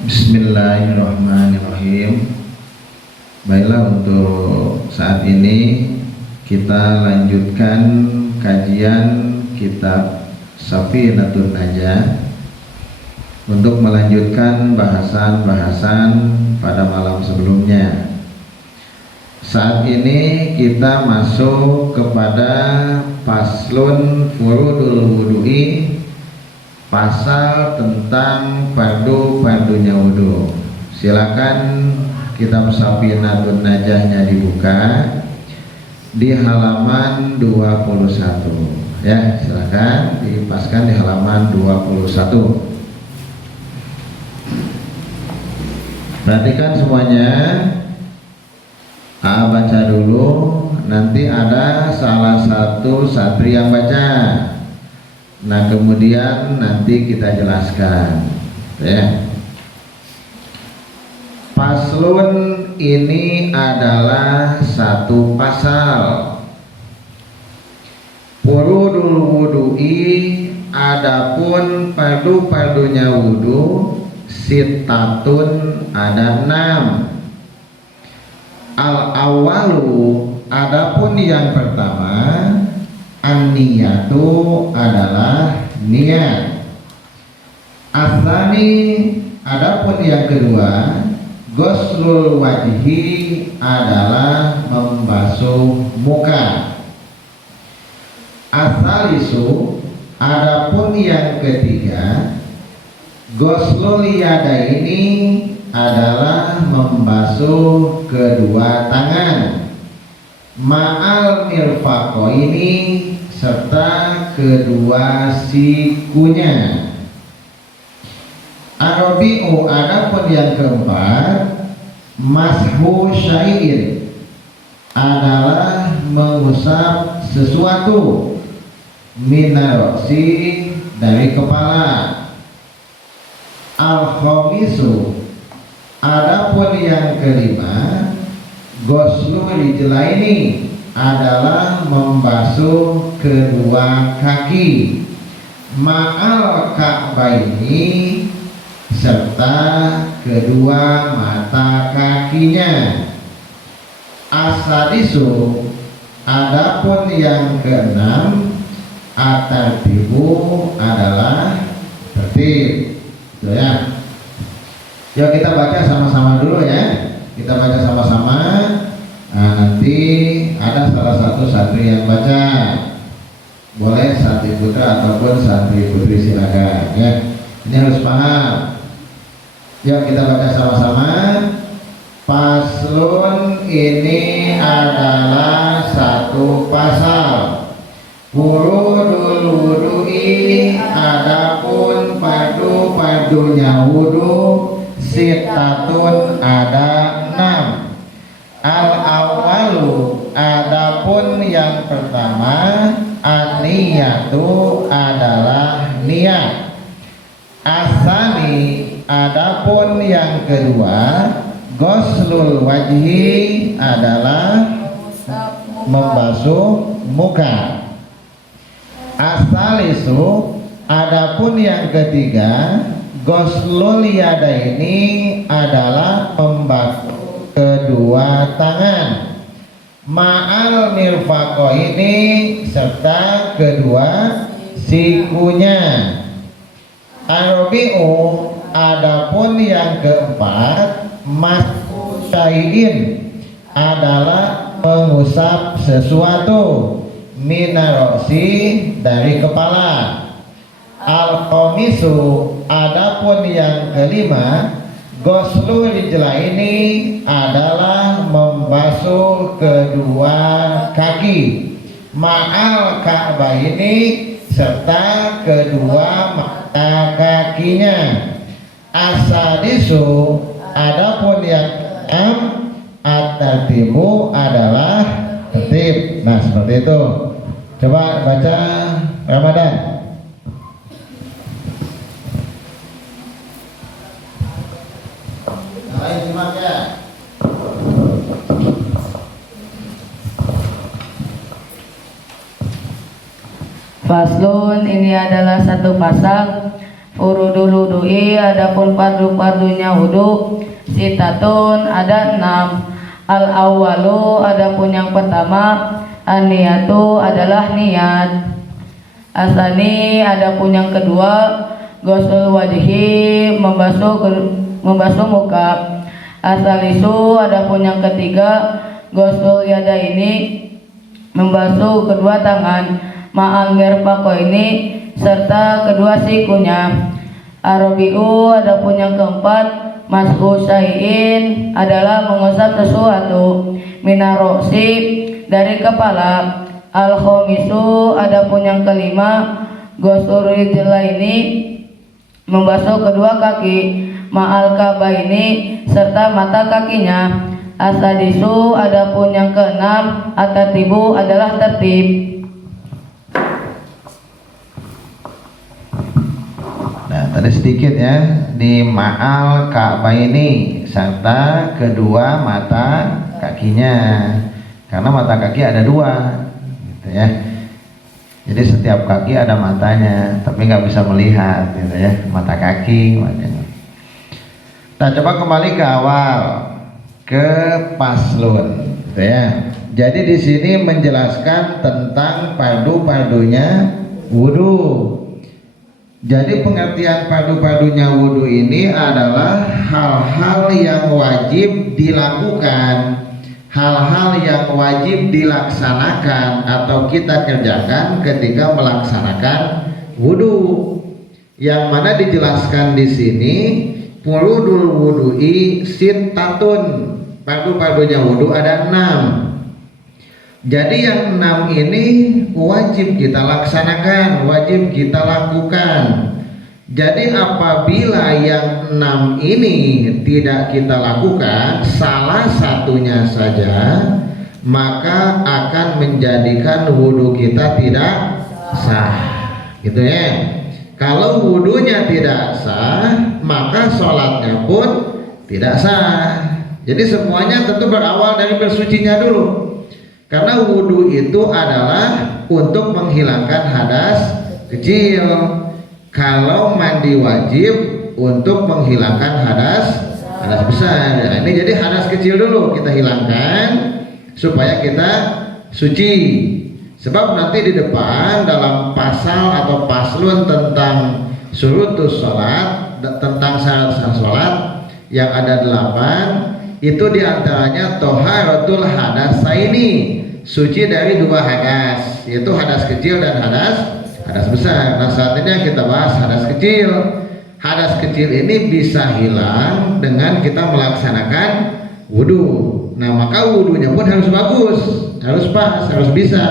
Bismillahirrahmanirrahim. Baiklah, untuk saat ini kita lanjutkan kajian kitab Safinatun Najah untuk melanjutkan bahasan-bahasan pada malam sebelumnya. Saat ini kita masuk kepada Faslun Furudul Wudu'i, pasal tentang fardu-fardunya wudu. Silakan kitab Safinatun Najahnya dibuka di halaman 21 ya, silakan dipaskan di halaman 21. Perhatikan semuanya. Baca dulu, nanti ada salah satu santri yang baca. Nah, kemudian nanti kita jelaskan ya. Faslun ini adalah satu pasal. Furudul wudu'i, adapun fardu-fardunya wudu, sitatun, ada 6. Al-awalu, adapun yang pertama, an-niyatu, adalah niat. Asani, adapun yang kedua, ghuslul wajhi, adalah membasuh muka. Asalisu, adapun yang ketiga, ghuslul yadaini, adalah membasuh kedua tangan. Ma'al mirfaqoini, serta kedua sikunya. Arabi'u, adapun yang keempat, mashu syai'in, adalah mengusap sesuatu. Minaroksi, dari kepala. Al-khamisu, adapun yang kelima, ghuslu rijlaini, adalah membasuh kedua kaki. Ma'al ka'baini, serta kedua mata kakinya. Asadisu, adapun yang keenam, at-tartibu, adalah tertib. Tuh ya. Yuk kita baca sama-sama dulu ya. Kita baca sama-sama. Nah, nanti ada salah satu santri yang baca. Boleh santri putra ataupun santri putri, silakan ya. Ini harus paham. Yuk kita baca sama-sama. Faslun ini adalah satu pasal. Furudul wudu'i, adapun fardu-fardunya wudu, sitatun, ada 6. Al-awalu, adapun yang pertama, an-niyatu, adalah niat. Asani, adapun yang kedua, ghuslul wajhi, adalah membasuh muka. Asalisu, adapun yang ketiga, ghuslul yadaini, adalah membasuh kedua tangan. Ma'al mirfaqoini, serta kedua sikunya. Arabi'u, adapun yang keempat, masyaidin, adalah mengusap sesuatu. Minarosi, dari kepala. Al-khomisu, adapun yang kelima, ghuslu rijlaini, adalah membasuh kedua kaki. Ma'al ka'baini, serta kedua mata kakinya. Asadisu, adapun yang keenam, at-tartibu, adalah tertib. Nah, seperti itu. Coba baca Ramadan. Faslun ini adalah satu pasal. Urudul wudu'i adapun fardu-fardunya wudu sitatun ada 6. Al awwalu adapun yang pertama an-niyatu adalah niat. Asani adapun yang kedua ghusl wajhi membasuh muka. Asalisu adapun yang ketiga ghusl yadaini membasuh kedua tangan. Ma'al mirfaqo ini serta kedua sikunya. Arabiu adapun yang keempat mashu syai'in adalah mengusap sesuatu minaroksi dari kepala. Al-khomisu adapun yang kelima ghusl rijlaini membasuh kedua kaki. Ma'al kabaini serta mata kakinya. Asadisu adapun yang keenam at-tartibu adalah tertib. Nah, tadi sedikit ya di ma'al ka'baini serta kedua mata kakinya, karena mata kaki ada dua, gitu ya. Jadi setiap kaki ada matanya, tapi nggak bisa melihat, gitu ya, mata kaki. Nah, coba kembali ke awal, ke paslun, gitu ya. Jadi di sini menjelaskan tentang fardu-fardunya wudu. Jadi pengertian fardu-fardunya wudu ini adalah hal-hal yang wajib dilakukan, hal-hal yang wajib dilaksanakan atau kita kerjakan ketika melaksanakan wudu. Yang mana dijelaskan di sini furudul wudu'i sittatun, fardu-fardunya wudu ada 6. Jadi yang 6 ini wajib kita laksanakan, wajib kita lakukan. Jadi apabila yang 6 ini tidak kita lakukan, salah satunya saja, maka akan menjadikan wudhu kita tidak sah, gitu ya. Kalau wudhunya tidak sah, maka sholatnya pun tidak sah. Jadi semuanya tentu berawal dari bersucinya dulu. Karena wudhu itu adalah untuk menghilangkan hadas kecil. Kalau mandi wajib untuk menghilangkan hadas besar. Nah, ini jadi hadas kecil dulu kita hilangkan supaya kita suci. Sebab nanti di depan dalam pasal atau paslun tentang syurutus sholat, tentang syarat-syarat sholat yang ada 8, itu diantaranya toharatul hadasaini, suci dari 2 hadas, yaitu hadas kecil dan hadas besar. Nah, saat ini yang kita bahas hadas kecil. Hadas kecil ini bisa hilang dengan kita melaksanakan wudhu. Nah, maka wudhunya pun harus bagus, harus pas, harus bisa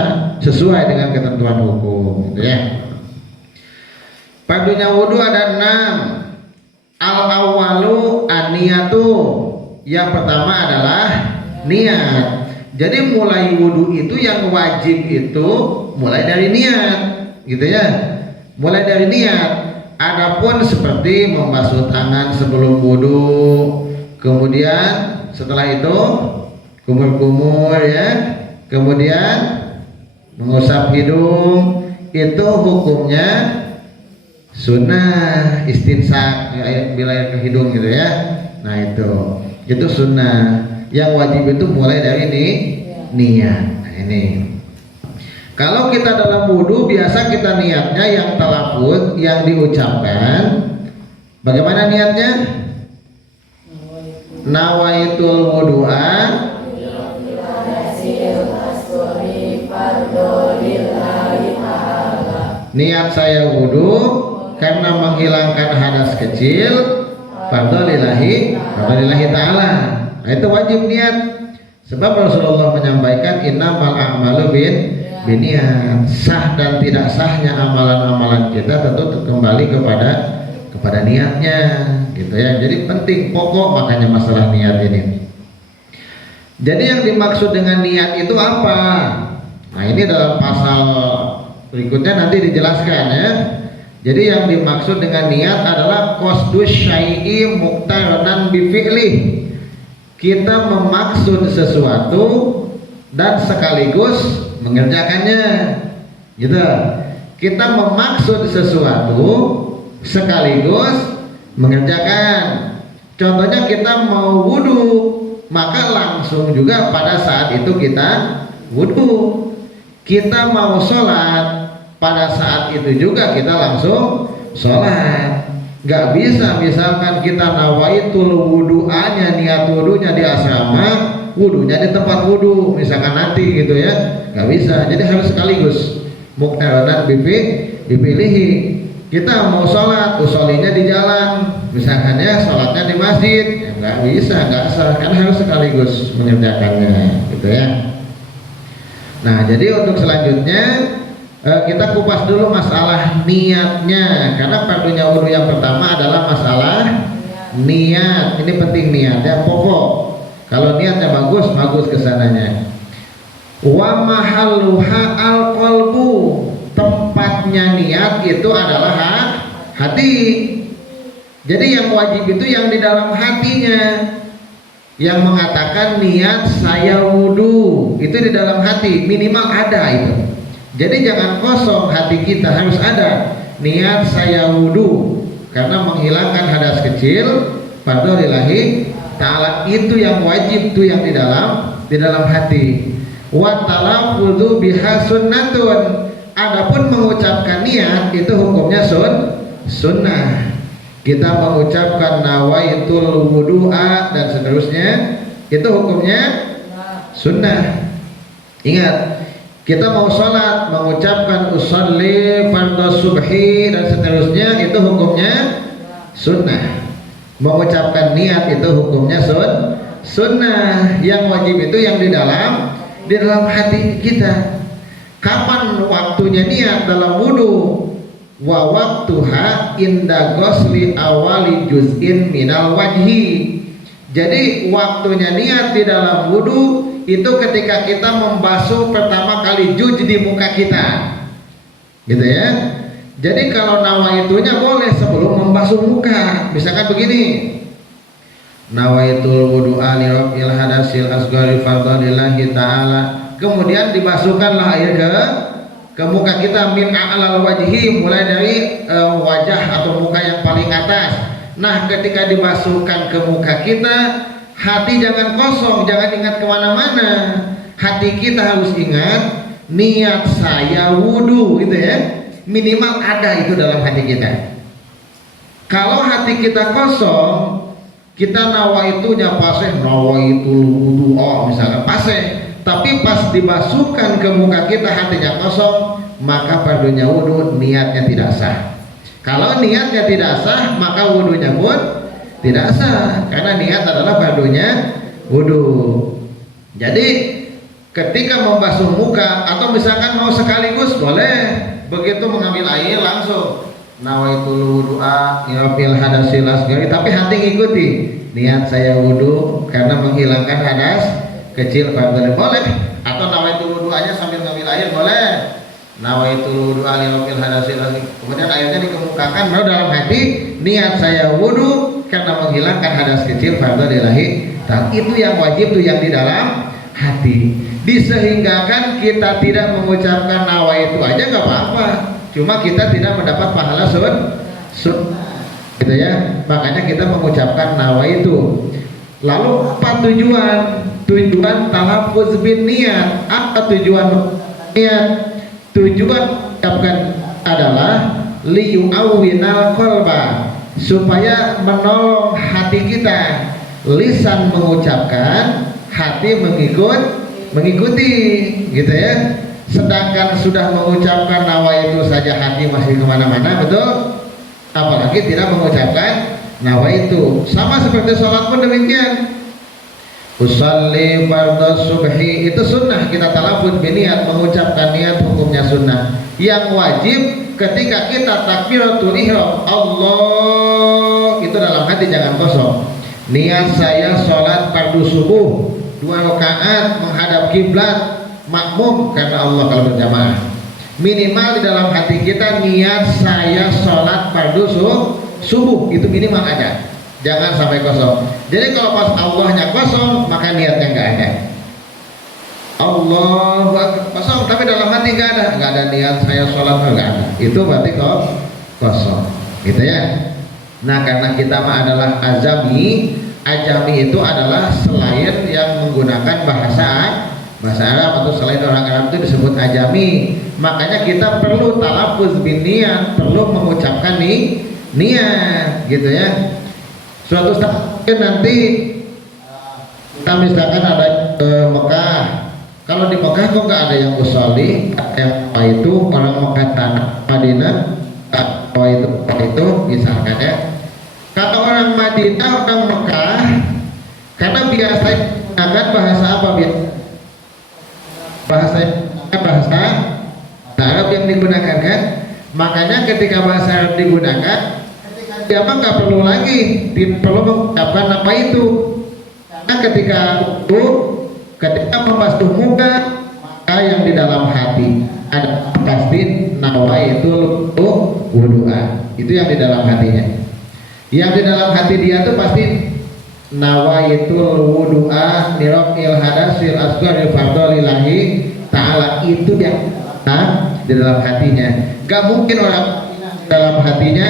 sesuai dengan ketentuan hukum, gitu ya. Fardunya wudhu ada 6. Al-awwalu an-niyatu. Yang pertama adalah niat. Jadi mulai wudhu itu yang wajib itu mulai dari niat, gitu ya. Mulai dari niat. Adapun seperti membasuh tangan sebelum wudhu, kemudian setelah itu kumur-kumur ya, kemudian mengusap hidung, itu hukumnya sunnah istinsak, bila air ke hidung, gitu ya. Nah, itu sunnah. Yang wajib itu mulai dari niat. Nah, ini kalau kita dalam wudhu biasa kita niatnya yang talafuz, yang diucapkan. Bagaimana niatnya? Nawaitul wudu'a niat saya wudhu karena menghilangkan hadas kecil fardholillahi ta'ala. Nah, itu wajib niat. Sebab Rasulullah menyampaikan innamal a'malu biniat. Sah dan tidak sahnya amalan-amalan kita tentu kembali kepada niatnya, gitu ya. Jadi penting, pokok makanya masalah niat ini. Jadi yang dimaksud dengan niat itu apa? Nah, ini dalam pasal berikutnya nanti dijelaskan ya. Jadi yang dimaksud dengan niat adalah qasdus syai'i muqtaranan bi fi'lih. Kita memaksud sesuatu dan sekaligus mengerjakannya, gitu. Kita memaksud sesuatu sekaligus mengerjakan. Contohnya kita mau wudhu, maka langsung juga pada saat itu kita wudhu. Kita mau sholat, pada saat itu juga kita langsung sholat. Gak bisa misalkan kita nawaitul wudu'anya, niat wudunya di asrama, wudunya di tempat wudu misalkan nanti gitu ya, gak bisa. Jadi harus sekaligus muktaronan dipilihi. Kita mau sholat, usolinya di jalan misalkan ya, sholatnya di masjid ya, gak bisa, gak sah, kan harus sekaligus mengerjakannya gitu ya. Nah jadi untuk selanjutnya kita kupas dulu masalah niatnya, karena fardunya wudu yang pertama adalah masalah niat. Ini penting, niatnya pokok. Kalau niatnya bagus, bagus kesananya. Wa mahalluha al-qalbu, tempatnya niat itu adalah hati. Jadi yang wajib itu yang di dalam hatinya, yang mengatakan niat saya wudu itu di dalam hati, minimal ada itu. Jadi jangan kosong hati kita, harus ada niat saya wudu karena menghilangkan hadas kecil pada lillahi ta'ala, itu yang wajib, itu yang di dalam hati. Wa talaffuzu biha sunnatun, adapun mengucapkan niat itu hukumnya sunnah. Kita mengucapkan nawaitul wudu'a dan seterusnya itu hukumnya sunnah. Ingat, kita mau sholat mengucapkan usolli fardhu subhi dan seterusnya itu hukumnya sunnah. Mengucapkan niat itu hukumnya sunnah. Yang wajib itu yang di dalam hati kita. Kapan waktunya niat dalam wudu? Wa waktuha inda ghusli awali juz'in minal wajhi. Jadi waktunya niat di dalam wudu itu ketika kita membasuh pertama kali juz di muka kita, gitu ya. Jadi kalau nawaitunya boleh sebelum membasuh muka, misalkan begini, nawaitul wudu'a li rabbil hadasil asghari fardhillahi ta'ala, kemudian dibasuhkanlah air ke muka kita min a'lal wajhi, mulai dari wajah atau muka yang paling atas. Nah ketika dibasuhkan ke muka kita, hati jangan kosong, jangan ingat kemana-mana. Hati kita harus ingat niat saya wudu gitu ya. Minimal ada itu dalam hati kita. Kalau hati kita kosong, kita nawaitunya paseh, nawaitul wudu misalnya paseh, tapi pas dibasuhkan ke muka kita hatinya kosong, maka fardunya wudu niatnya tidak sah. Kalau niatnya tidak sah, maka wudunya pun tidak sah, karena niat adalah fardunya wudu. Jadi ketika membasuh muka atau misalkan mau sekaligus boleh, begitu mengambil air langsung nawaitul wudu'a rabbil hadasil asghari, tapi hati ngikuti niat saya wudu karena menghilangkan hadas kecil fardhu boleh, atau nawaitul wudu'anya sambil ngambil air boleh, nawaitul wudu'a rabbil hadasil asghari, kemudian airnya dikemukakan baru dalam hati niat saya wudu karena menghilangkan hadas kecil fardhu lillahi ta'ala. Itu yang wajib, itu yang di dalam hati. Disehinggakan kita tidak mengucapkan nawaitu aja nggak apa-apa, cuma kita tidak mendapat pahala sunnah gitu ya. Makanya kita mengucapkan nawaitu. Lalu apa tujuan talaffuz bin niat? Apa tujuan niat? Tujuan mengucapkan adalah liyu'awwinal qalba, supaya menolong hati kita. Lisan mengucapkan, hati mengikuti gitu ya. Sedangkan sudah mengucapkan nawaitu saja hati masih kemana-mana, betul? Apalagi tidak mengucapkan nawaitu. Sama seperti sholat pun demikian. Usalli fardhu subhi itu sunnah, kita talaffuz biniat, mengucapkan niat hukumnya sunnah. Yang wajib ketika kita takbiratul ihram, Allah, itu dalam hati jangan kosong. Niat saya sholat fardu subuh 2 rakaat menghadap kiblat makmum karena Allah kalau berjamaah. Minimal di dalam hati kita niat saya sholat fardu subuh itu minimal ada, jangan sampai kosong. Jadi kalau pas Allahnya kosong maka niatnya nggak ada. Allah kosong tapi dalam hati nggak ada niat saya sholat, nggak ada, itu berarti kosong. gitu ya. Nah karena kita mah adalah ajami itu adalah selain yang menggunakan bahasa Arab atau selain orang Arab itu disebut ajami. Makanya kita perlu talafuz bin niat, perlu mengucapkan niat gitu ya. Suatu saat nanti kita misalkan ada ke Mekah. Kalau di Mekah kok nggak ada yang usolli, yang apa itu orang Mekah tanah Madinah, apa itu misalkan ya. Kata orang Madinah, orang Mekah, karena biasa menggunakan bahasa apa biasa? Bahasa Arab yang digunakan kan. Makanya ketika bahasa Arab digunakan, dia mah nggak perlu lagi perlu mengucapkan apa itu. Karena ketika membasuh muka, maka yang di dalam hati ada pasti nawa itu wudu'a. Itu yang di dalam hatinya. Yang di dalam hati dia tuh pasti nawaitul wudu'a nirokil hadasil asghar fardolillahi ta'ala. Itu yang di dalam hatinya. Gak mungkin orang dalam hatinya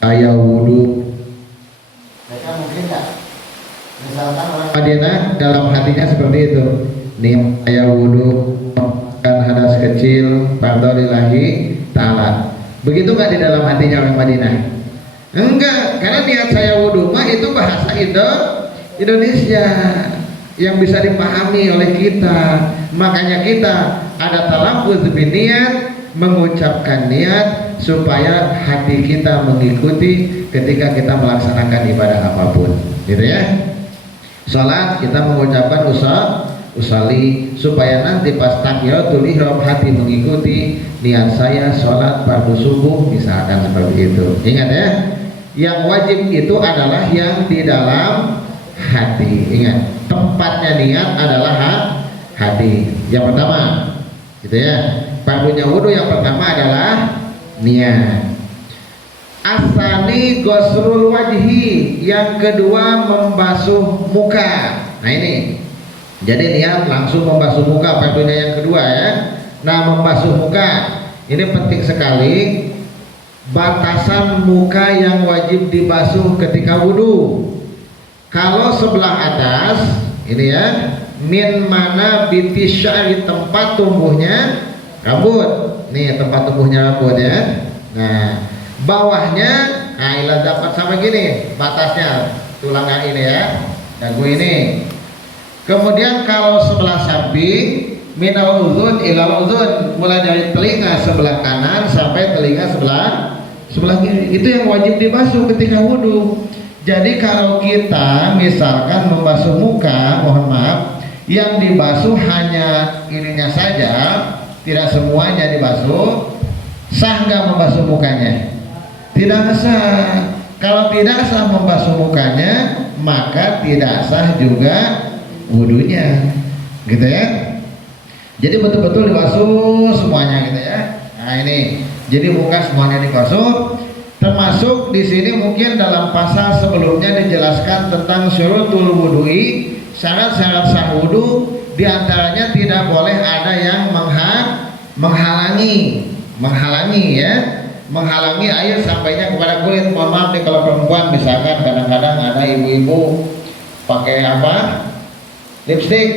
saya wudu. Mereka mungkin gak? Misalkan orang Madinah dalam hatinya seperti itu, nih saya wudu kan hadas kecil fardolillahi ta'ala. Begitu gak di dalam hatinya orang Madinah? Enggak, karena niat saya wudhu mah itu bahasa Indonesia yang bisa dipahami oleh kita. Makanya kita ada talafuz bin niat, mengucapkan niat supaya hati kita mengikuti ketika kita melaksanakan ibadah apapun, gitu ya. Salat kita mengucapkan usali supaya nanti pas takbiratul ihram hati mengikuti niat saya salat fardu subuh misalkan seperti itu. Ingat ya. Yang wajib itu adalah yang di dalam hati. Ingat, tempatnya niat adalah hati. Yang pertama, gitu ya. Fardunya wudu yang pertama adalah niat. Asani gosrul wajhi, yang kedua membasuh muka. Nah ini, jadi niat langsung membasuh muka. Fardunya yang kedua ya. Nah membasuh muka ini penting sekali. Batasan muka yang wajib dibasuh ketika wudhu. Kalau sebelah atas ini ya, min mana binti sya'ri, tempat tumbuhnya rambut. Nih tempat tumbuhnya rambut ya. Nah bawahnya, nah ilah dapat sama gini batasnya tulangan ini ya, dagu ini. Kemudian kalau sebelah samping minal uzun ilal uzun, mulai dari telinga sebelah kanan sampai telinga sebelah kiri, itu yang wajib dibasuh ketika wudhu. Jadi kalau kita misalkan membasuh muka, mohon maaf, yang dibasuh hanya ininya saja, tidak semuanya dibasuh, sah nggak membasuh mukanya? Tidak sah. Kalau tidak sah membasuh mukanya, maka tidak sah juga wudhunya, gitu ya. Jadi betul-betul dibasuh semuanya gitu ya. Nah ini, jadi muka semuanya dibasuh. Termasuk di sini mungkin dalam pasal sebelumnya dijelaskan tentang syurutul wudu'i, syarat-syarat sah wudhu. Diantaranya tidak boleh ada yang menghalangi ya, menghalangi air sampainya kepada kulit. Mohon maaf nih kalau perempuan misalkan kadang-kadang ada ibu-ibu pakai apa? Lipstik.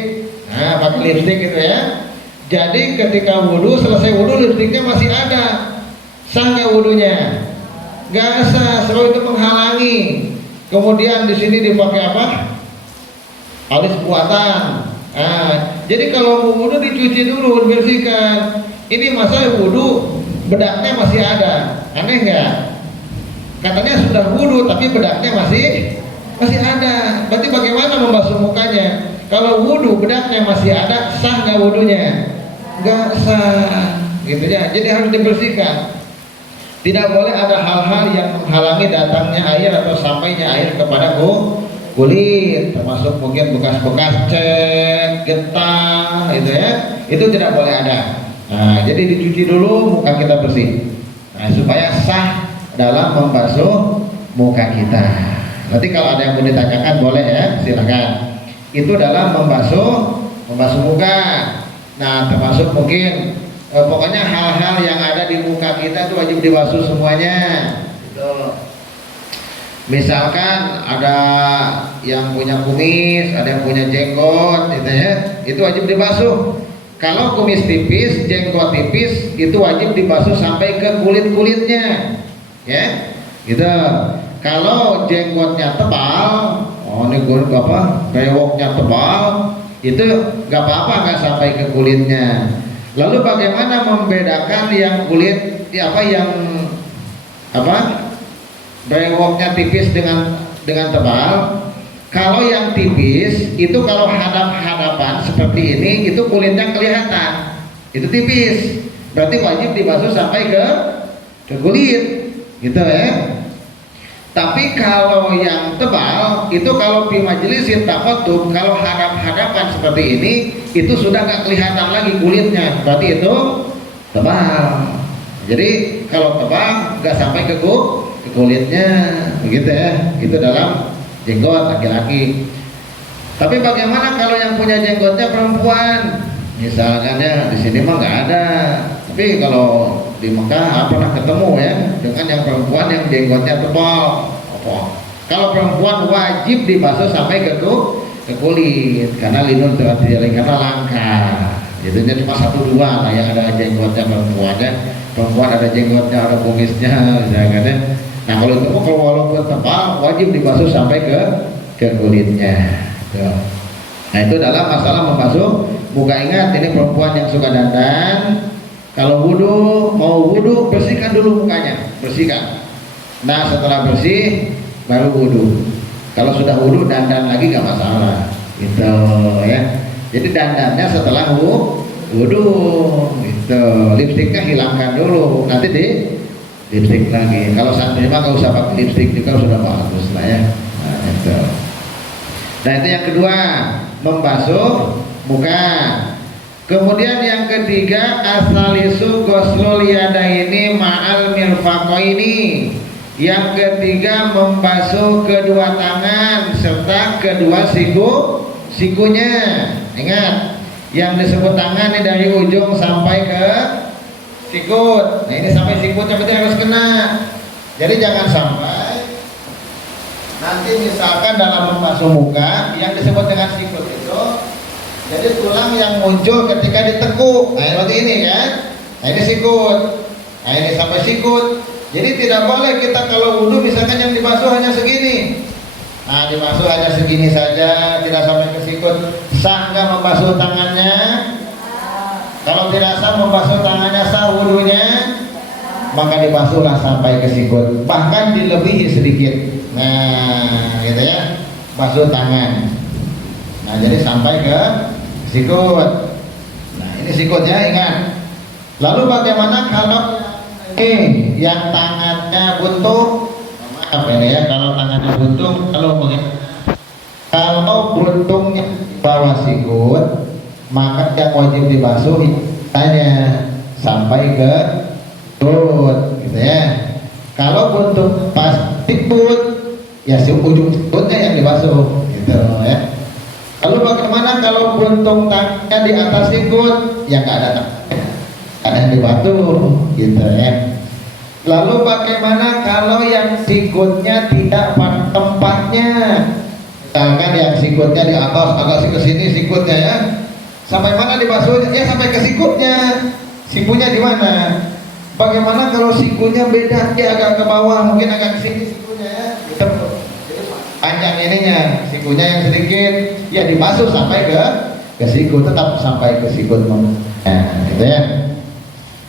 Nah, pakai lipstik gitu ya. Jadi ketika wudhu, selesai wudhu lipstiknya masih ada, sah nggak wudhunya? Nggak sah, sebab itu menghalangi. Kemudian di sini dipakai apa? Alis buatan. Nah, jadi kalau mau wudhu dicuci dulu, dibersihkan. Ini masa wudhu bedaknya masih ada, aneh nggak? Katanya sudah wudhu tapi bedaknya masih ada. Berarti bagaimana membasuh mukanya? Kalau wudhu bedaknya masih ada, sah nggak wudhunya? Nggak sah, gitu ya. Jadi harus dibersihkan. Tidak boleh ada hal-hal yang menghalangi datangnya air atau sampainya air kepada kulit, termasuk mungkin bekas-bekas cat, getah, gitu ya. Itu tidak boleh ada. Nah, jadi dicuci dulu muka kita bersih. Nah, supaya sah dalam membasuh muka kita. Nanti kalau ada yang mau ditanyakan boleh ya, silakan. Itu dalam membasuh muka. Nah, termasuk mungkin pokoknya hal-hal yang ada di muka kita itu wajib dibasuh semuanya, gitu Tuh. Misalkan ada yang punya kumis, ada yang punya jenggot, gitu ya, itu wajib dibasuh. Kalau kumis tipis, jenggot tipis, itu wajib dibasuh sampai ke kulit-kulitnya, ya, gitu. Kalau jenggotnya tebal, oh ini gue apa, bewoknya tebal, itu nggak apa-apa nggak sampai ke kulitnya. Lalu bagaimana membedakan yang kulit, apa yang apa? Bewoknya tipis dengan tebal. Kalau yang tipis itu kalau hadap-hadapan seperti ini itu kulitnya kelihatan, itu tipis, berarti wajib dibasuh sampai ke kulit, gitu ya. Tapi kalau yang tebal itu kalau di majelis taqattub, kalau hadap-hadapan seperti ini itu sudah nggak kelihatan lagi kulitnya, berarti itu tebal. Jadi kalau tebal nggak sampai ke kulitnya, begitu ya. Itu dalam jenggot laki-laki. Tapi bagaimana kalau yang punya jenggotnya perempuan? Misalkan ya di sini mah nggak ada. Tapi kalau di Mekah pernah ketemu ya dengan yang perempuan yang jenggotnya tebal. Kalau perempuan wajib dibasuh sampai ke kulit karena linun terjadi karena langka. Jadinya cuma 1-2 lah yang ada jenggotnya perempuannya. Perempuan ada jenggotnya, ada kumisnya, misalkan ya. Nah kalau itu kalau walaupun tebal wajib dibasuh sampai ke kulitnya. Tuh. Nah itu dalam masalah membasuh muka. Ingat ini perempuan yang suka dandan, kalau wudhu, mau wudhu bersihkan dulu mukanya, bersihkan. Nah setelah bersih baru wudhu. Kalau sudah wudhu dandan lagi gak masalah, gitu ya. Jadi dandannya setelah wudhu, gitu. Lipstiknya hilangkan dulu, nanti lipstik lagi. Kalau santri mah gak usah pakai lipstik juga sudah bagus lah ya. Nah itu. Nah itu yang kedua, membasuh muka. Kemudian yang ketiga, asalisu ghuslul yadaini ma'al mirfaqaini. Yang ketiga, membasuh kedua tangan serta kedua sikunya. Ingat, yang disebut tangan ini dari ujung sampai ke sikut. Nah ini sampai sikutnya berarti harus kena. Jadi jangan sampai nanti misalkan dalam membasuh muka yang disebut dengan sikut itu, jadi tulang yang muncul ketika ditekuk. Nah seperti ini kan. Nah ini sikut. Nah ini sampai sikut. Jadi tidak boleh kita kalau wudhu misalkan yang dibasuh hanya segini. Nah dibasuh hanya segini saja, tidak sampai ke sikut. Sah nggak membasuh tangannya? Kalau tidak sah membasuh tangannya, sah wudhunya, maka dibasuhlah sampai ke sikut, bahkan dilebihi sedikit. Nah gitu ya, basuh tangan. Nah jadi sampai ke sikut. Nah ini sikutnya, ingat. Lalu bagaimana kalau yang tangannya buntung? Maaf ini ya, kalau tangannya buntung, kalau buntungnya bawah sikut, maka yang wajib dibasuh hanya sampai ke perut, gitu ya. Kalau buntung pas sikut, ya ujung sikutnya yang dibasuh, gitu ya. Lalu bagaimana kalau buntung tangannya di atas sikut, ya nggak ada tangannya, ada yang dibasuh, gitu ya. Lalu bagaimana kalau yang sikutnya tidak pada tempatnya? Misalkan yang sikutnya di atas, agak ke sini sikutnya ya. Sampai mana dibasuhnya? Ya sampai ke sikutnya. Sikunya di mana? Bagaimana kalau sikunya beda? Ya agak ke bawah, mungkin agak ke sini sikunya ya. Gitu. Jadi panjang ininya, sikunya yang sedikit, ya dibasuh sampai ke siku, tetap sampai ke sikut. Nah, gitu ya.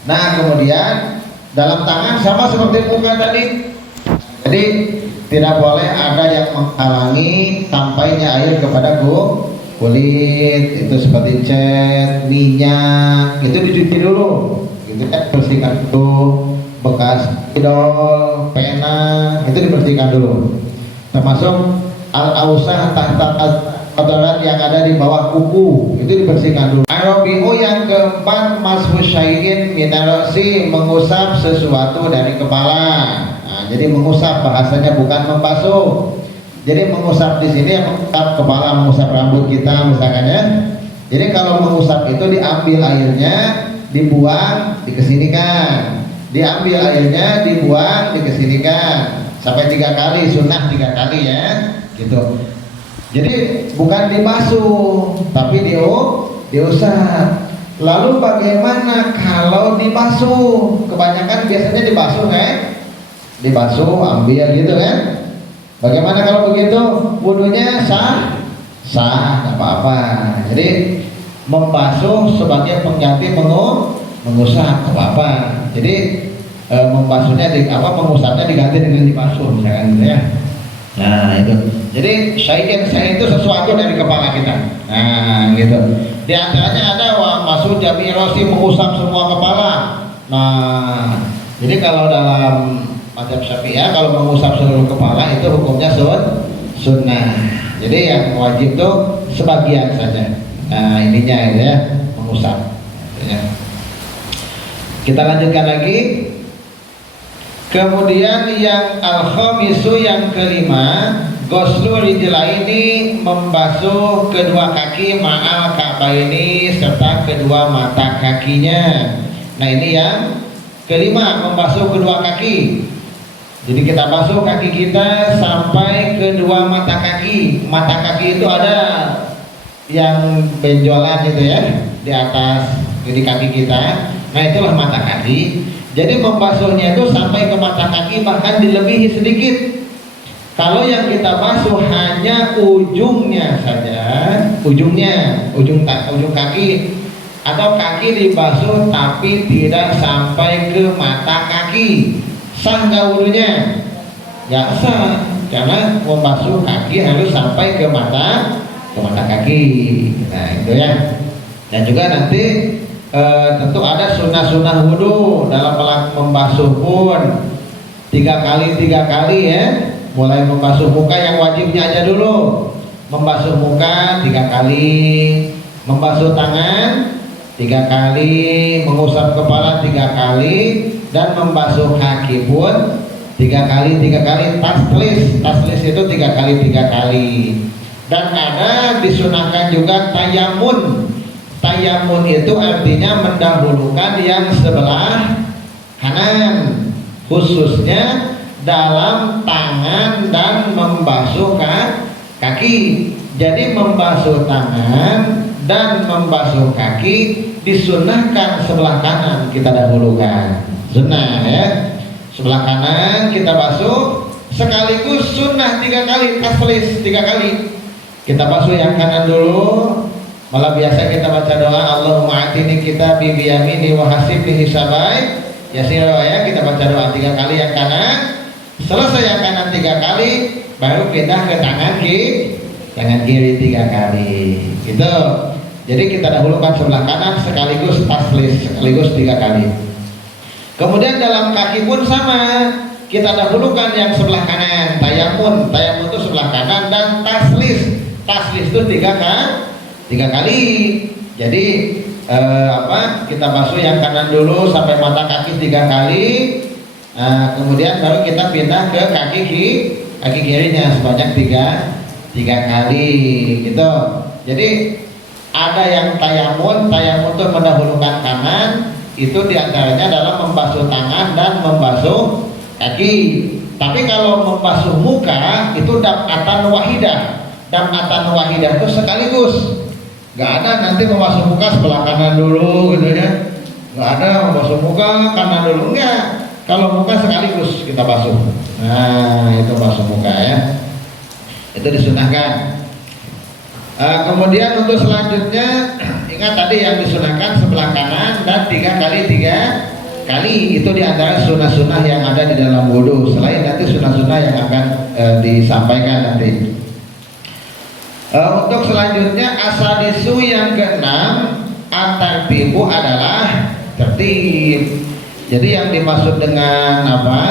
Nah kemudian dalam tangan sama seperti muka tadi. Jadi tidak boleh ada yang menghalangi sampainya air kepada kulit. Itu seperti cat, minyak, itu dicuci dulu, gitu kan, bersihkan dulu. Bekas spidol, pena, itu dibersihkan dulu. Termasuk al-ausah tahta kotoran yang ada di bawah kuku, itu dibersihkan dulu. Arabihu yang keempat, mashu syai'in minarasi, mengusap sesuatu dari kepala. Nah, jadi mengusap bahasanya bukan membasuh. Jadi mengusap di sini mengusap kepala, mengusap rambut kita misalkan ya. Jadi kalau mengusap itu diambil airnya, dibuang, dikesinikan. diambil airnya, dibuang, dikesinikan sampai 3 kali, sunnah 3 kali ya, gitu. Jadi bukan dibasuh, tapi diusap. Lalu bagaimana kalau dibasuh? Kebanyakan biasanya dibasuh kan? Dibasuh, ambil gitu kan? Bagaimana kalau begitu? Wudunya sah? Sah, nggak apa-apa. Jadi membasuh sebagai pengganti mengusap, nggak apa-apa. Jadi membasuhnya mengusapnya diganti dengan dibasuh, misalkan gitu ya. Nah itu. Jadi saya itu sesuatu dari kepala kita. Nah gitu. Di antaranya ada masuk jami rosi, mengusap semua kepala. Nah, jadi kalau dalam mazhab Syafi'iyah kalau mengusap seluruh kepala itu hukumnya sunnah. Jadi yang wajib itu sebagian saja. Nah ininya gitu ya, mengusap. Ya. Kita lanjutkan lagi. Kemudian yang al-khamisu, yang kelima, ghuslu rijlaini, membasuh kedua kaki ma'al ka'baini, serta kedua mata kakinya. Nah ini yang kelima, membasuh kedua kaki. Jadi kita basuh kaki kita sampai kedua mata kaki. Mata kaki itu ada yang benjolan gitu ya, di atas di kaki kita. Nah itulah mata kaki. Jadi membasuhnya itu sampai ke mata kaki, bahkan dilebihi sedikit. Kalau yang kita basuh hanya ujungnya saja, ujung kaki, atau kaki dibasuh tapi tidak sampai ke mata kaki, sah nggak wudunya? Ya sah, karena membasuh kaki harus sampai ke mata kaki. Nah itu ya. Dan juga nanti tentu ada sunnah-sunnah wudhu dalam membasuh pun 3 kali ya. Mulai membasuh muka yang wajibnya aja dulu. Membasuh muka 3 kali, membasuh tangan 3 kali, mengusap kepala 3 kali, dan membasuh kaki pun 3 kali. Taslis itu 3 kali. Dan ada disunahkan juga tayamun. Tayamun itu artinya mendahulukan yang sebelah kanan, khususnya dalam tangan dan membasuh kaki. Jadi membasuh tangan dan membasuh kaki disunahkan sebelah kanan kita dahulukan, sunnah ya. Sebelah kanan kita basuh, sekaligus sunnah 3 kali, taslis 3 kali. Kita basuh yang kanan dulu. Malah biasa kita baca doa Allahumma atini kita biyamini wa hasibni hisabai. Ya kita baca doa 3 kali yang kanan. Selesai yang kanan 3 kali, baru pindah ke tangan kiri 3 kali. Gitu. Jadi kita dahulukan sebelah kanan sekaligus taslis, sekaligus 3 kali. Kemudian dalam kaki pun sama. Kita dahulukan yang sebelah kanan, tayamun itu sebelah kanan, dan taslis itu 3 kali. Jadi kita basuh yang kanan dulu sampai mata kaki 3 kali. Kemudian baru kita pindah ke kaki kirinya sebanyak 3 kali gitu. Jadi ada yang tayamun itu mendahulukan kanan, itu diantaranya adalah membasuh tangan dan membasuh kaki. Tapi kalau membasuh muka itu dam'atan wahidah itu sekaligus. Gak ada nanti membasuh muka sebelah kanan dulu gitu ya. Gak ada membasuh muka kanan dulu, enggak. Kalau muka sekaligus kita basuh. Nah itu basuh muka ya. Itu disunahkan. Kemudian untuk selanjutnya, ingat tadi yang disunahkan sebelah kanan dan 3 kali. Itu diantara sunnah-sunnah yang ada di dalam wudhu. Selain nanti sunnah-sunnah yang akan disampaikan nanti. Untuk selanjutnya asadisu yang ke-6, at-tartibu adalah tertib. Jadi yang dimaksud dengan apa?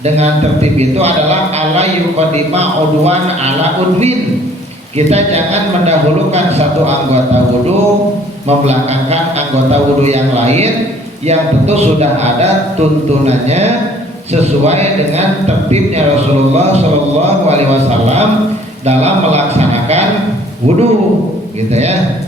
Dengan tertib itu adalah ala yuqaddima udwan ala udwin. Kita jangan mendahulukan satu anggota wudhu membelakangkan anggota wudhu yang lain yang tentu sudah ada tuntunannya sesuai dengan tertibnya Rasulullah SAW dalam melaksanakan wudhu, gitu ya.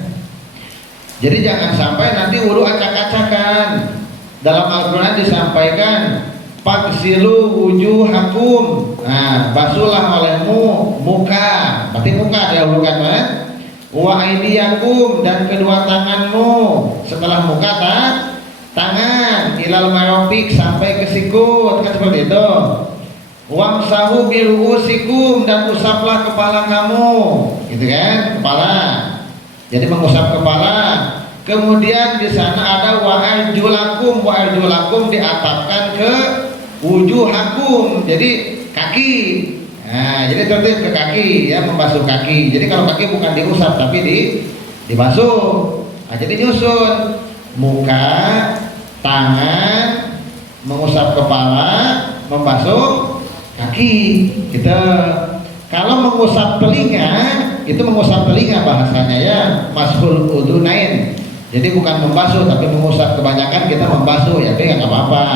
Jadi jangan sampai nanti wudhu acak-acakan. Dalam Al-Quran disampaikan Faghsilu wujuhakum. Nah, basuhlah olehmu muka. Berarti muka dahulukan kan? Wa aydiyakum, dan kedua tanganmu. Setelah muka tangan ilal marofik, sampai ke sikut, kan seperti itu. Wamsahu bi ru'usikum, dan usaplah kepala kamu. Gitu kan? Kepala. Jadi mengusap kepala. Kemudian di sana ada wa arjulakum. Wa arjulakum diatapkan ke wujuhakum, jadi kaki. Nah, jadi tertib ke kaki ya, membasuh kaki. Jadi kalau kaki bukan diusap tapi dibasuh. Nah, jadi nyusun muka, tangan, mengusap kepala, membasuh kaki. Kita kalau mengusap telinga, itu mengusap telinga bahasanya ya, mashul udunain. Jadi bukan membasuh tapi mengusap. Kebanyakan kita membasuh ya, tapi nggak apa-apa.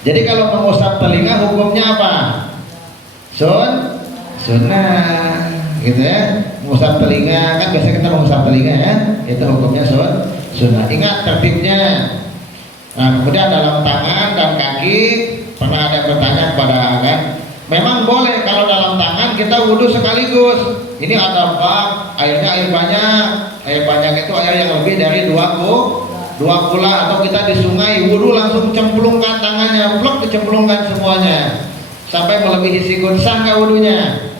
Jadi kalau mengusap telinga hukumnya apa? Sunnah, gitu ya. Mengusap telinga, kan biasanya kita mengusap telinga ya, itu hukumnya sunnah. Ingat tertibnya. Nah, kemudian dalam tangan dan kaki, pernah ada yang bertanya kepada kan, memang boleh kalau dalam tangan kita wudhu sekaligus. Ini ada bak, airnya air banyak. Air banyak itu air yang lebih dari 2 kula, atau kita di sungai wudhu langsung cemplungkan tangannya, blok dicemplungkan semuanya sampai melebihi sikut. Sah nggak wudhunya?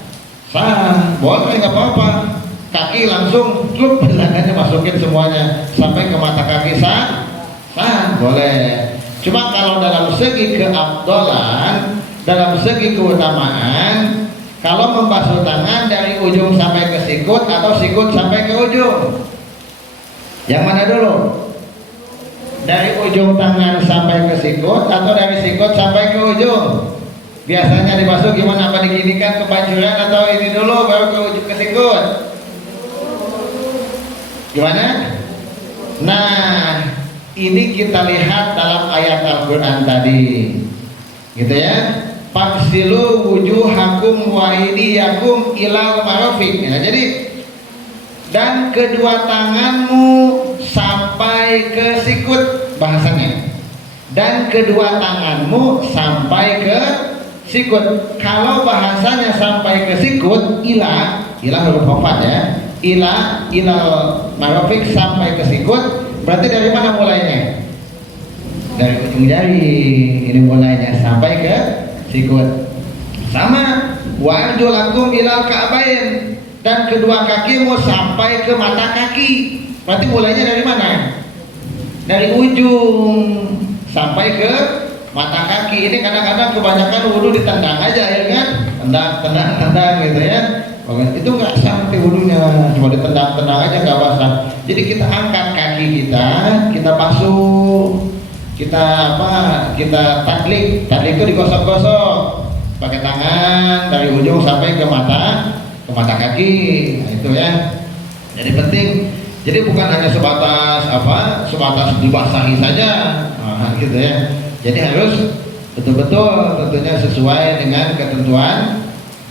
Sah, boleh, nggak apa-apa. Kaki langsung blok tangannya masukin semuanya sampai ke mata kaki. Sah, boleh. Cuma kalau dalam segi keafdalan, dalam segi keutamaan, kalau membasuh tangan dari ujung sampai ke sikut atau sikut sampai ke ujung, yang mana dulu? Dari ujung tangan sampai ke sikut atau dari sikut sampai ke ujung? Biasanya dibasuh gimana? Apa diginikan kepanjuran atau ini dulu baru ke ujung ke sikut? Gimana? Nah, ini kita lihat dalam ayat Al-Quran tadi, gitu ya. Faghsilu wujuhakum wa aydiyakum ilal marafiq. Nah, jadi dan kedua tanganmu sampai ke sikut, bahasanya. Dan kedua tanganmu sampai ke sikut. Kalau bahasanya sampai ke sikut, ila huruf hafat ya. Ilal marafiq, sampai ke sikut. Berarti dari mana mulainya? Dari ujung jari. Ini mulainya sampai ke sikut. Sama wa arjulakum ilal ka'bain, dan kedua kakimu sampai ke mata kaki. Berarti mulainya dari mana? Dari ujung sampai ke mata kaki. Ini kadang-kadang kebanyakan wudhu ditendang aja ya kan? Tendang gitu ya. Itu nggak sah nanti wudhunya, cuma ditendang-tendang aja nggak basah. Jadi kita angkat kaki kita basuh, kita tadlik itu digosok-gosok pakai tangan dari ujung sampai ke mata kaki. Nah, itu ya. Jadi penting. Jadi bukan hanya sebatas dibasahi saja, nah, gitu ya. Jadi harus betul-betul tentunya sesuai dengan ketentuan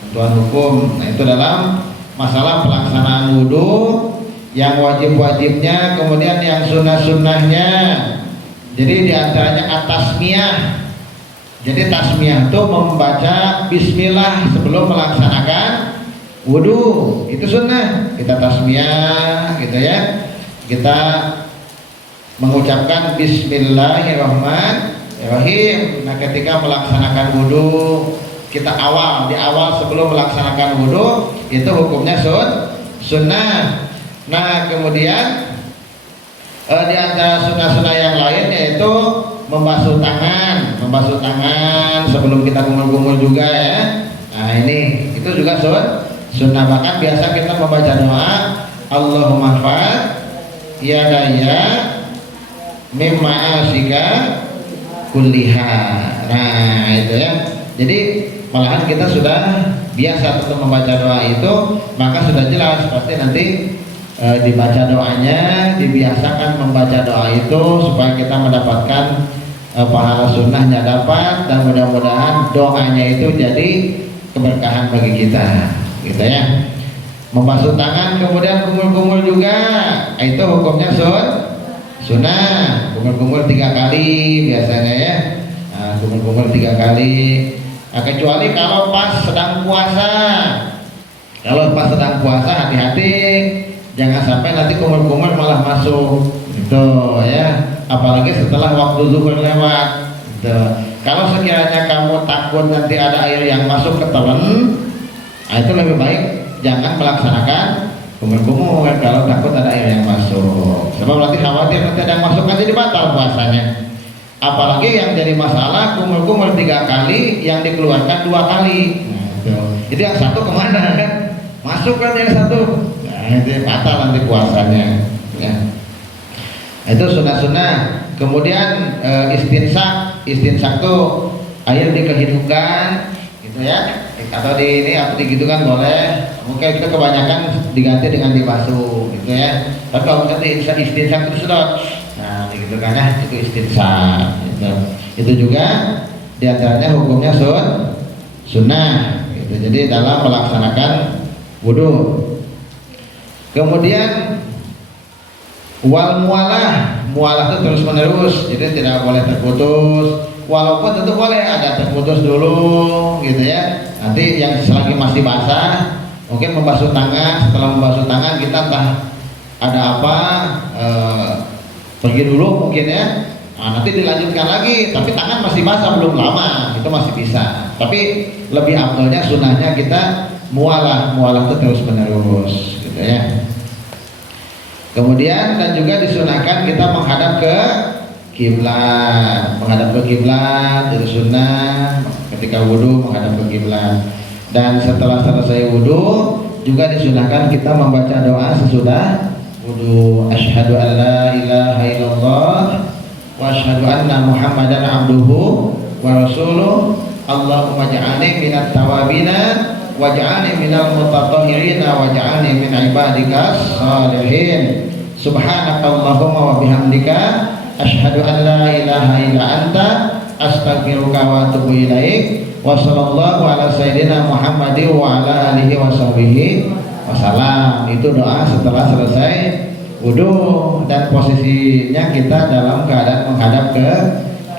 hukum. Nah, itu dalam masalah pelaksanaan wudhu, yang wajib-wajibnya, kemudian yang sunnah-sunnahnya. Jadi diantaranya at-tasmiyah. Jadi tasmiyah itu membaca bismillah sebelum melaksanakan wudhu, itu sunnah. Kita tasmiyah gitu ya, kita mengucapkan bismillahirrahmanirrahim. Nah, ketika melaksanakan wudhu, kita di awal sebelum melaksanakan wudhu, itu hukumnya sunnah. Nah, kemudian di antara sunnah-sunnah yang lain yaitu membasuh tangan sebelum kita kumul-kumul juga ya. Nah, ini itu juga sunnah. Bahkan biasa kita membaca doa Allahumma fa'al yadaya mimma asika kulliha. Nah, itu ya. Jadi malahan kita sudah biasa untuk membaca doa itu, maka sudah jelas pasti nanti dibaca doanya, dibiasakan membaca doa itu supaya kita mendapatkan pahala sunnahnya dapat, dan mudah-mudahan doanya itu jadi keberkahan bagi kita, gitu ya. Membasuh tangan kemudian kumul-kumul juga, itu hukumnya sunnah. kumur-kumur 3 kali biasanya ya. Nah, kumur-kumur 3 kali. Nah, kecuali kalau pas sedang puasa. Kalau pas sedang puasa hati-hati, jangan sampai nanti kumur-kumur malah masuk gitu ya. Apalagi setelah waktu zuhur lewat gitu. Kalau sekiranya kamu takut nanti ada air yang masuk ke telan, nah itu lebih baik jangan melaksanakan kumur-kumur kalau takut ada air yang masuk. Sebab nanti khawatir nanti ada yang masuk kan jadi batal puasanya. Apalagi yang jadi masalah kumur-kumur 3 kali yang dikeluarkan 2 kali. Nah, itu yang satu kemana kan? Masuk kan yang satu. Nah, itu batal nanti puasanya. Ya. Itu sunnah-sunnah. Kemudian istinsak tuh air dikehidungkan gitu ya, atau di ini atau digitukan boleh. Mungkin kita kebanyakan diganti dengan dibasuh gitu ya. Tapi kalau nanti istinsak itu sudah, nah gitu kan ya, itu istinsak gitu. Itu juga diantaranya hukumnya sunnah gitu. Jadi dalam melaksanakan wudhu. Kemudian wal mualah itu terus menerus, jadi tidak boleh terputus. Walaupun tentu boleh ada terputus dulu gitu ya. Nanti yang selagi masih basah mungkin membasuh tangan. Setelah membasuh tangan kita entah ada apa pergi dulu mungkin ya. Nah, nanti dilanjutkan lagi tapi tangan masih basah belum lama, itu masih bisa. Tapi lebih afdolnya sunnahnya kita mualah itu terus menerus gitu ya. Kemudian dan juga disunahkan kita menghadap ke kiblat, itu sunnah ketika wudhu menghadap ke kiblat. Dan setelah selesai wudhu juga disunahkan kita membaca doa sesudah wudhu. Asyhadu an la ilaha illallah wa asyhadu anna muhammadan abduhu wa rasuluh. Allahumma ja'alni minat tawabina waj'alni minal mutatahhirina waj'alni min ibadikas shalihin. Subhanakallahumma wa bihamdika asyhadu an la ilaha illa anta astaghfiruka wa atubu ilaik. Wa sallallahu ala sayyidina Muhammadin wa ala alihi wa sahbihi wasallam. Itu doa setelah selesai wudu dan posisinya kita dalam keadaan menghadap ke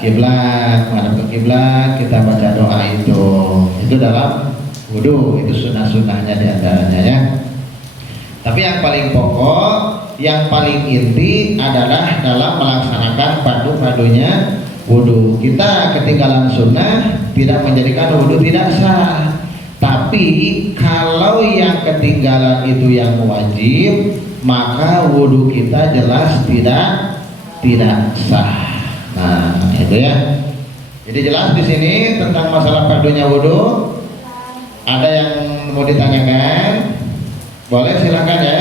kiblat. Menghadap ke kiblat kita baca doa itu dalam wudu. Itu sunnah-sunnahnya diantaranya ya. Tapi yang paling pokok, yang paling inti adalah dalam melaksanakan padu-padunya wudu. Kita ketinggalan sunnah tidak menjadikan wudu tidak sah. Tapi kalau yang ketinggalan itu yang wajib, maka wudu kita jelas tidak sah. Nah, itu ya. Jadi jelas di sini tentang masalah padunya wudu. Ada yang mau ditanyakan? Boleh, silakan ya.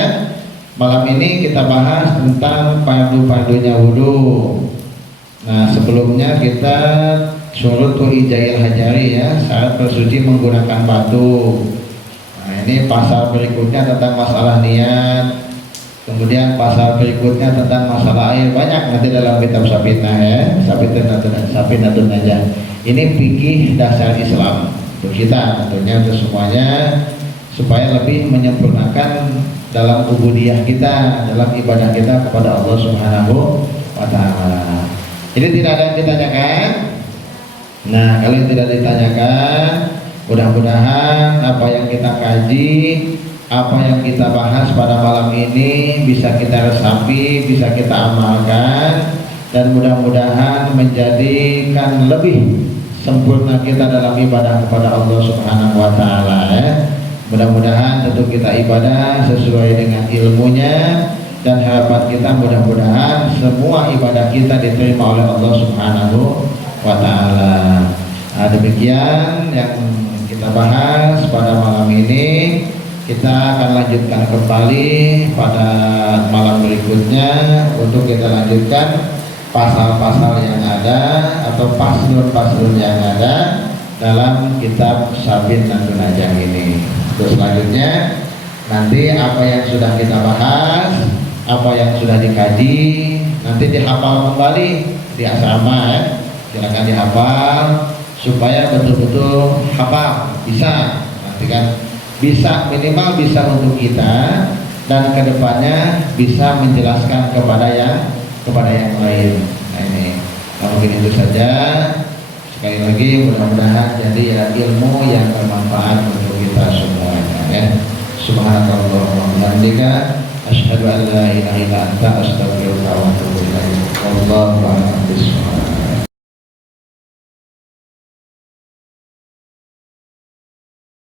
Malam ini kita bahas tentang padu-padunya wudu. Nah, sebelumnya kita syurutul ijail hajari ya, saat bersuci menggunakan batu. Nah, ini pasal berikutnya tentang masalah niat. Kemudian pasal berikutnya tentang masalah air, banyak nanti dalam kitab Sabinah ya, Sabinatun aja. Ini fikih dasar Islam untuk kita, tentunya untuk semuanya, supaya lebih menyempurnakan dalam ubudiyah kita, dalam ibadah kita kepada Allah Subhanahu wa ta'ala. Jadi tidak ada yang ditanyakan. Nah, kalau yang tidak ditanyakan, mudah-mudahan apa yang kita kaji, apa yang kita bahas pada malam ini bisa kita resapi, bisa kita amalkan, dan mudah-mudahan menjadikan lebih sempurna kita dalam ibadah kepada Allah Subhanahu wa ta'ala ya. Mudah-mudahan tentu kita ibadah sesuai dengan ilmunya, dan harapan kita mudah-mudahan semua ibadah kita diterima oleh Allah Subhanahu wa ta'ala. Nah, demikian yang kita bahas pada malam ini. Kita akan lanjutkan kembali pada malam berikutnya untuk kita lanjutkan pasal-pasal yang ada atau paslon-paslon yang ada dalam kitab Sabinatun Najah ini. Terus selanjutnya nanti apa yang sudah kita bahas, apa yang sudah dikaji, nanti dihafal kembali di asrama ya. Silakan dihafal supaya betul-betul hafal, bisa nanti kan, bisa minimal bisa untuk kita, dan kedepannya bisa menjelaskan kepada yang lain. Nah, mungkin itu saja. Sekali lagi mudah-mudahan jadi ya ilmu yang bermanfaat untuk kita semuanya ya. Subhanallah wa bihamdika asyhadu an la ilaha illa anta astaghfiruka wa atubu ilaik. Wallahu a'lam bishawab.